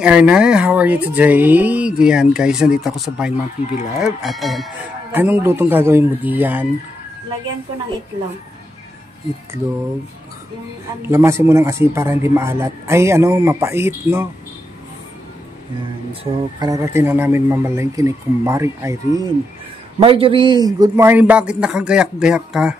Erna, how are you today? Ayan guys, nandito ako sa Vinemount PB Lab. At ayan, anong lutong gagawin mo diyan? Lagyan ko ng itlog. Itlog. Yung ano, Lamasin mo ng asin para hindi maalat. Ay, mapait, no? Ayan, so kararating na namin mamalengke ni Kumaring Irene. Marjorie, good morning. Bakit nakagayak-gayak ka?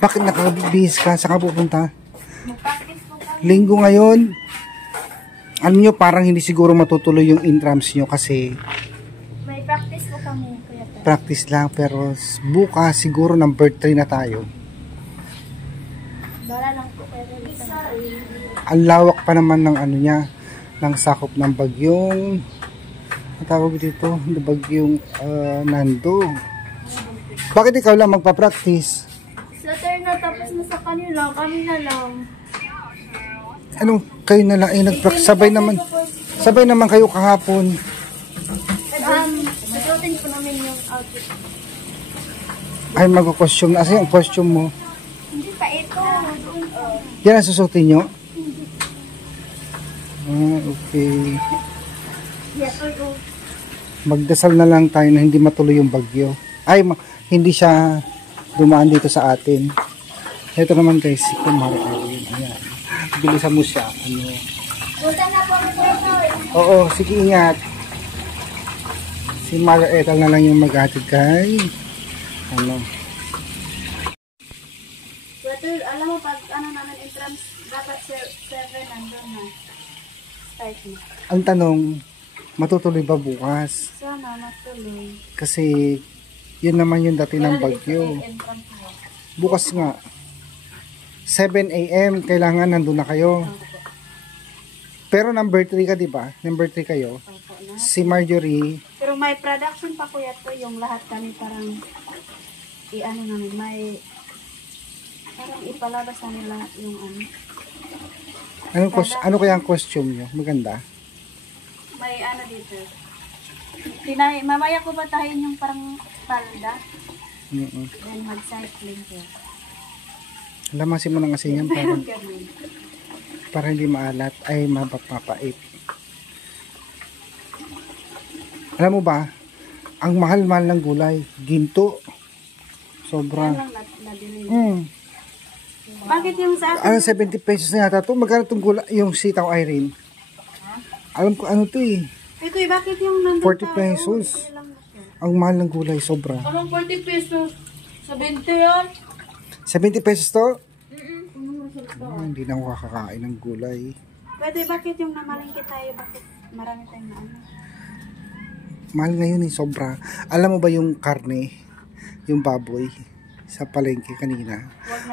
Bakit nakabihis ka? Saan ka pupunta? Linggo ngayon. Alam nyo, parang hindi siguro matutuloy yung intrams nyo kasi may practice po kami. practice lang, pero bukas siguro number 3 na tayo. Bara lang po pero Ang lawak pa naman ng niya, ng sakop ng bagyong tawag dito, bagyong Nando. Bakit ikaw lang magpa-practice? sa turn na tapos na sa kanila, kami na lang. Anong kayo na lang sabay naman kayo kahapon. Susutin po namin yung outfit. Ay, mag-costume na. Asa yung costume mo? Hindi pa ito. Yan ang susutin nyo? Okay. Magdasal na lang tayo na hindi matuloy yung bagyo. Ay, hindi siya dumaan dito sa atin. Ito naman guys, si Kumaring Irene. Ayan. Bilisan mo siya. Punta na po ako dito. Oo, sige, ingat. Si Mara Etal na lang yung mag-atid kay Brother, alam mo pag namin entrance, dapat 7 nandun na. Start na. Ang tanong, matutuloy ba bukas? Sana matuloy. Kasi yun naman yung dati ng bagyo. Bukas nga 7 AM kailangan nandun na kayo. Pero number 3 ka, di ba? Number 3 kayo. Si Marjorie. Pero may production pa kuya to, yung lahat kami parang namin, may parang ipalabas na nila yung Ano kaya ang costume nyo? Maganda. may dito. Mamaya ko batahin yung parang palda. Then mag-cycling ko. Lamasin mo ng asin yan para hindi maalat ay mapapait. Alam mo ba, ang mahal-mahal ng gulay, ginto. Sobra. Bakit yung sa akin? 70 pesos na yata to. Magkano itong gulay, yung sitaw Irene? Alam ko ano to eh. Ito bakit yung nandun 40 pesos. Ang mahal ng gulay, sobra. Anong 40 pesos? 70 yan? 70 pesos to? Hindi na ako kakakain ng gulay. Pwede, bakit yung namalingki tayo? Bakit marami tayong Mahal ngayon eh, sobra. Alam mo ba yung karne, yung baboy, sa palengke kanina,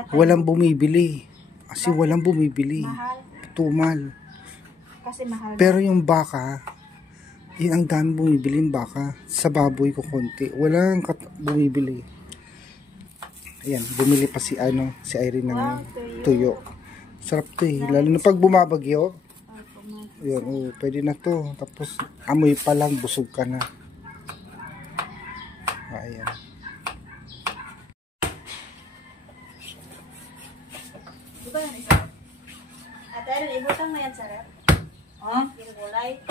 walang bumibili. Kasi walang bumibili. Mahal? Tumal. Kasi mahal. Pero yung baka, yun ang dami bumibili yung baka. Sa baboy ko konti. Walang bumibili. Ayan, bumili pa si Irene ng tuyo. Sarap to eh. Lalo na pag bumabagyo. Ayan, pwede na to. Tapos amoy pa lang, busog ka na. Ayan. Diba yan isa? Ate, ibutang mo yan, sarap. Yung gulay.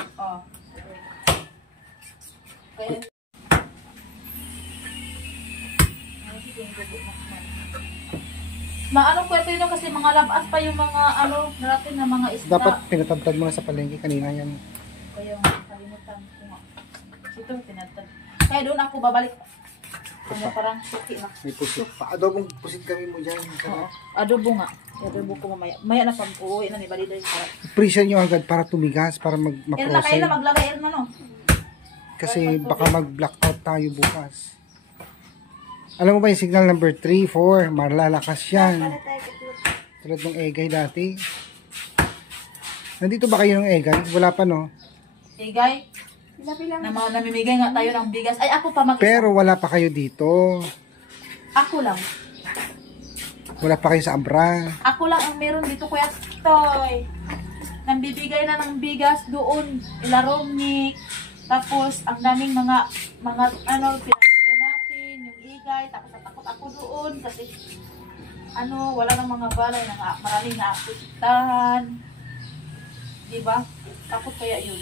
Okay. Anong kwento yun kasi mga labas pa yung mga natin na mga isda. Dapat pinatabtad mo na sa palengke kanina yan. Kaya kalimutan ko nga. Ito tinatad. Kaya doon ako babalik. Parang suki na. May pusit pa. Adobong pusit kami mo dyan. Oo. Adobo nga. Adobo ko mamaya. Maya na pag uuwi na ni Baliday. Pressure nyo agad para tumigas, para Yan na kayo ma-frozen. na maglagay Elma no. Kasi baka mag-blackout tayo bukas. Alam mo ba yung signal number 3, 4, malalakas yan. Tulad ng egay dati. Nandito ba kayo ng egay? Wala pa no? Egay. Namimigay nga tayo ng bigas. Ay ako pa mag-isa. Pero wala pa kayo dito. Ako lang. Wala pa kayo sa Abra. Ako lang ang meron dito Kuya Toy. Nambibigay na ng bigas doon. Ilaromnik. Tapos ang daming mga pinabigay natin. Yung igay. Tapos natakot ako doon kasi wala nang mga balay, maraming naapusiktahan. Diba? Takot kaya yun.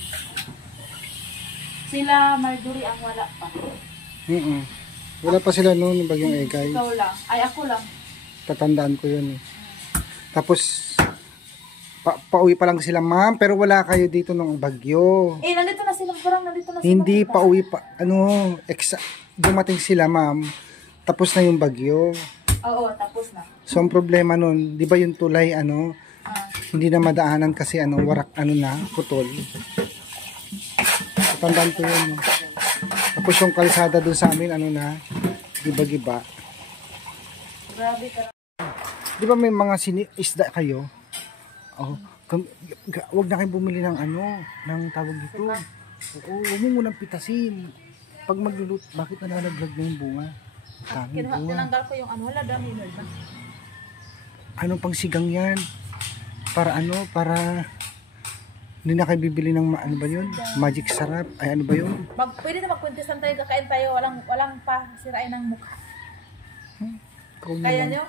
Sila, Marjorie, ang wala pa. Wala pa sila noon, yung bagyong Egay. Ikaw lang. Ay, ako lang. Tatandaan ko yun eh. Tapos, pauwi pa lang sila, ma'am, pero wala kayo dito nung bagyo. Nandito na sila. Parang nandito na sila. Hindi, pauwi pa. Dumating sila, ma'am. Tapos na yung bagyo. Oo, tapos na. So, ang problema nun, di ba yung tulay, hindi na madaanan kasi, putol. Tatandaan ko yun. No? Tapos yung kalsada doon sa amin, giba-giba. Grabe ka. Di ba may mga isda kayo? Huwag na kayong bumili ng ng tawag dito. Huwag mo munang pitasin. Pag magluluto, bakit nalalaglag na yung bunga? Tinanggal ko yung wala dami na ba? Anong pang sigang yan? Para hindi na kayo bibili ng ba yun? Magic sarap. Ay, ba yun? Pwede na magkuntisan tayo, kakain tayo, walang pa sirain ng mukha. Kaya nyo?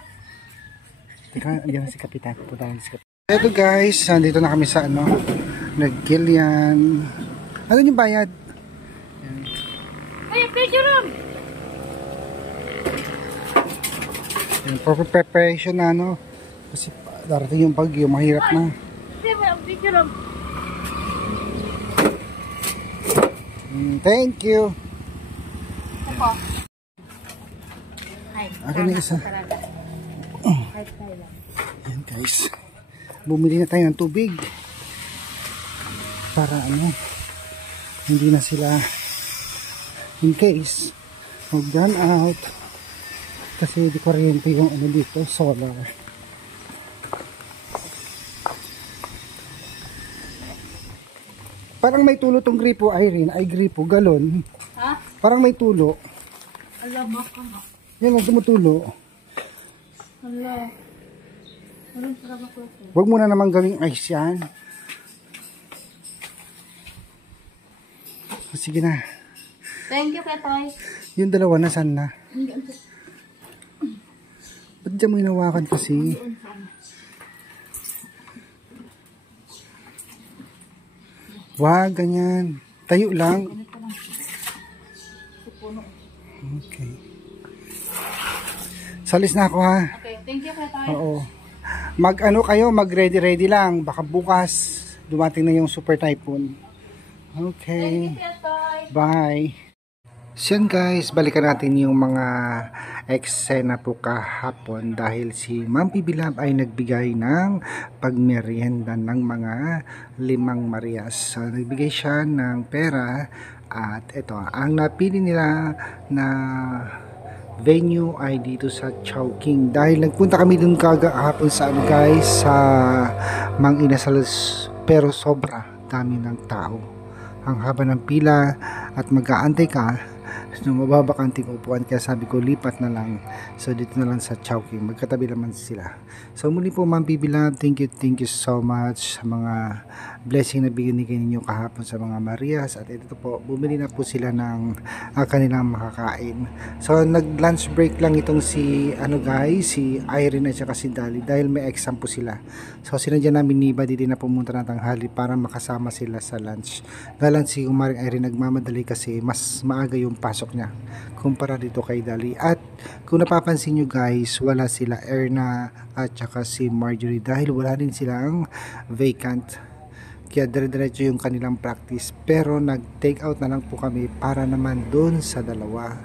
Teka, andiyan si Kapitan. Puntahan si Kapitan. Ito guys, nandito na kami sa Nag-Gillian. Ano yung bayad? Ay, picture room! For preparation na kasi darating yung bagyo, mahirap na. Picture room! Thank you. Ako. Akin na isa. Ayan guys. Bumili na tayo ng tubig. Para hindi na sila in case mag-run out. Kasi di kuryente yung dito, solar. Parang may tulo tong gripo, Irene. Ay, gripo, galon. Ha? Parang may tulo. Alam mo ka nga. Yan ang tumutulo. Hala. Walang sarap ako. Huwag mo na naman gawing ice yan. Sige na. Thank you, Ketoy. Yung dalawa na saan na? Ba't dyan mo hinawakan kasi? Wag, ganyan. Tayo lang. Okay. Salis na ako ha. Okay, thank you, Ketoy. Oo. Kayo, mag-ready lang. Baka bukas dumating na yung super typhoon. Okay. Thank you, Ketoy. Bye. So yan guys, balikan natin yung mga eksena po kahapon dahil si Ma'am Pibilab ay nagbigay ng pagmerienda ng mga 5 Marias. So nagbigay siya ng pera at ito, ang napili nila na venue ay dito sa Chowking dahil nagpunta kami dun kahapon sa guys, sa Mang Inasal, pero sobra dami ng tao. Ang haba ng pila at mag-aantay ka so, mababakanting upuan, kaya sabi ko lipat na lang, so dito na lang sa Chowking, magkatabi naman sila. So muli po Ma'am Pibilab, thank you so much sa mga blessing na binigay ninyo kahapon sa mga Marias. At ito po, bumili na po sila ng kanilang makakain. So nag lunch break lang itong si si Irene at saka si Dali dahil may exam po sila. So sinadya namin ni Buddy din na pumunta na tanghali para makasama sila sa lunch. Galang si Umaring Irene nagmamadali kasi mas maaga yung pasok niya kumpara dito kay Dali. At kung napapansin nyo guys, wala sila Erna at saka si Marjorie dahil wala rin silang vacant, kaya dire-diretso yung kanilang practice, pero nag-take out na lang po kami para naman doon sa dalawa.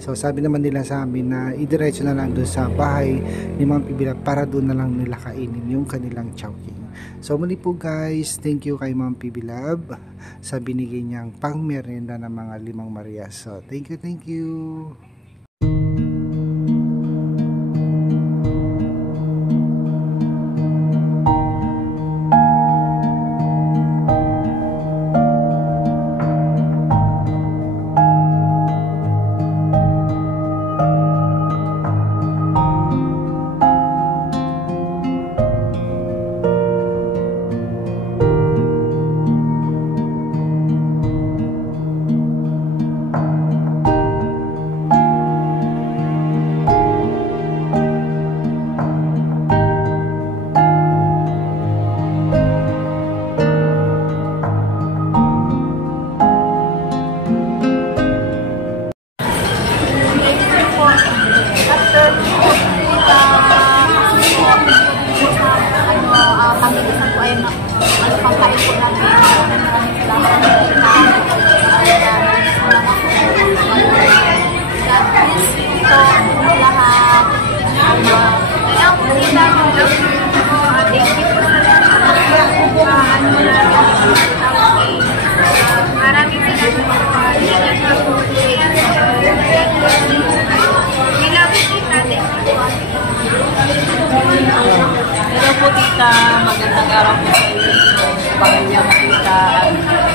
So sabi naman nila sa amin na idiretso na lang doon sa bahay ni Ma'am Pibilab para doon na lang nila kainin yung kanilang Chowking. So muli po guys, thank you kay Ma'am Pibilab sa binigay niyang pang merienda ng mga 5 Marias. So thank you. ano pang kain po namin. Maraming salamat po tita. God bless you po lahat. Thank you po sa lahat. Maraming salamat po. Hello po tita, magandang araw po sa inyo sa pamilya mo tita.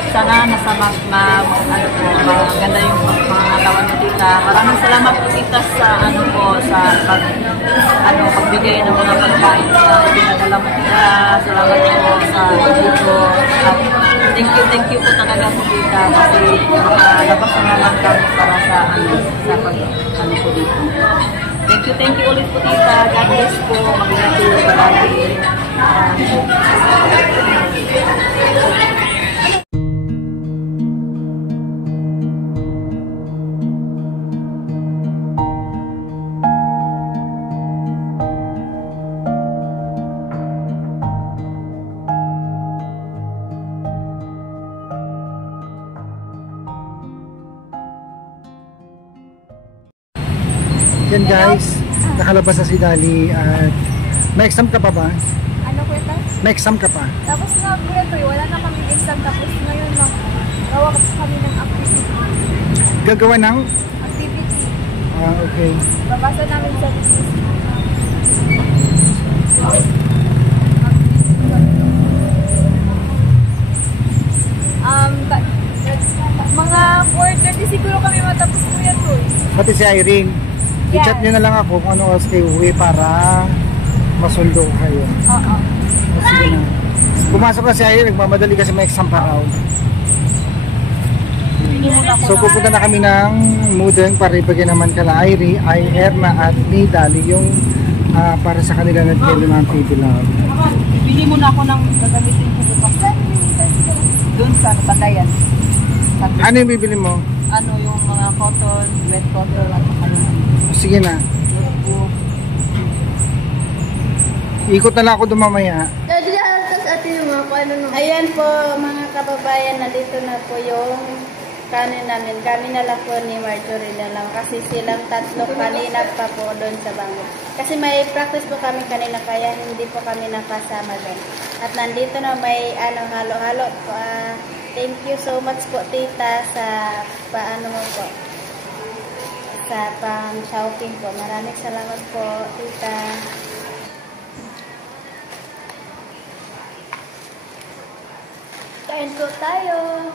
Sana nasa maganda yung mga tawan mo tita. Maraming salamat po tita sa pagbigay ng mga pagkain na pinadala mo tita. Salamat po sa dito. Thank you po talaga po tita kasi nakalabas na naman kami para sa po dito. Thank you ulit po tita. God bless po. Mag-ingat po palagi. Yan guys, nakalabas na si Dali at may exam ka pa ba? Ano ko ito? May exam ka pa? Tapos nga po ito, wala na kami exam. Tapos ngayon gawa kami ng activity. Gagawa ng? Activity. Ah, okay. Babasa namin sa mga 4:30 siguro kami matapos po yan po. Pati si Irene. Yes. I-chat nyo na lang ako kung ano oras kayo uwi para masundo kayo. Oo. O, sige na. Pumasok na si Irene, nagmamadali kasi may exam pa raw. So pupunta na kami ng Mudeng para ibigay naman kala Irene, Erna at ni Dali yung para sa kanila nag-tell ng TV Love. Bili mo na ako ng gagamitin ko bukas. Doon sa Bandayan. Ano yung bibili mo? Ano yung mga cotton, wet cotton at ano. Sige na. Ikot na lang ako doon mamaya. Ayan po mga kababayan, nandito na po yung kanin namin. Kami na lang po ni Marjorie na lang kasi silang tatlo kanina pa po doon sa bangon. Kasi may practice po kami kanina kaya hindi po kami nakasama doon. At nandito na may halo-halo po. Thank you so much po tita sa paano mo po. Sa pang-shopping po. Maraming salamat po tita. Kain po tayo.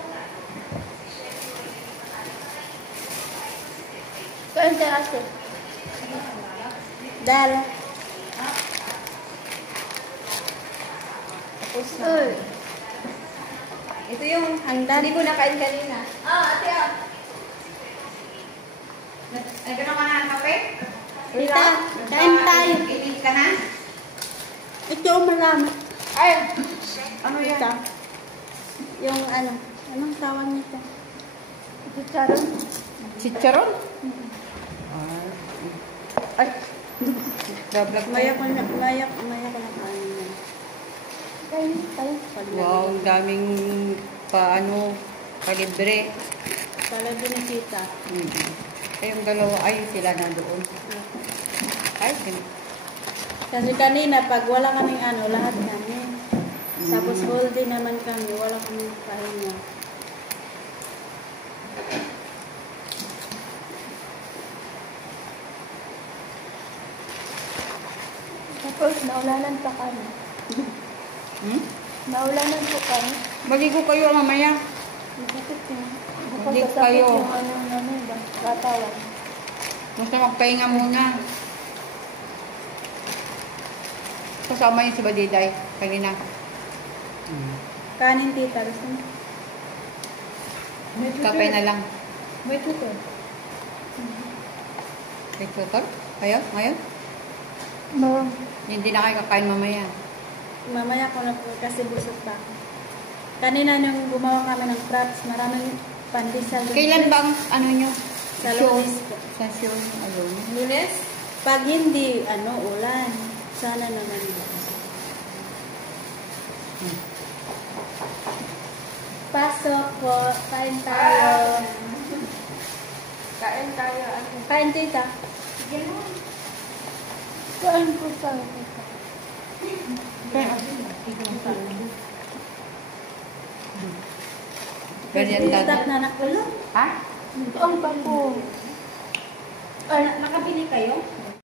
Kain tayo ate. Dal. Tapos na. Ito yung hangdan. Hindi ko nakain kanina. Ate Nagano ka na ng kape? Tita, kain tayo. Inig ka na? Ito yung malaman. Ay! Ano yan? Ito. Yung anong tawag nito? Chicharon. Chicharon? Ay! Maya ko na kanin. Kain tayo. Wow, ang daming kalibre. Talaga ni tita. Ay, yung dalawa, ay, sila na doon. Ay, Kasi kanina, pag wala kaming lahat kami. Tapos whole day naman kami, wala kaming pahinga. Tapos, naulanan pa kami. Naulanan po kami. Maligo kayo mamaya. Hindi kayo. Katawan. Basta magpahinga muna. Kasama yun si Badiday. Kanina. Kanin tita. Gusto mo? Kape na lang. Wait ito. Wait, tutor? Ayaw? Ayaw? No. Hindi na kayo kakain mamaya. Mamaya ko na po kasi busog pa ako. Kanina nung gumawa kami ng crafts, maraming pandesal. Kailan ba ang nyo? Sa Lunes po. Sa show. Ayun. Lunes? Pag hindi, ulan. Sana naman. Pasok po. Kain tayo. Kain tayo. Kain tita. Kain po tayo. Ganyan Stop lang. na anak ko. Ha? Ang pa po. Nakabili kayo?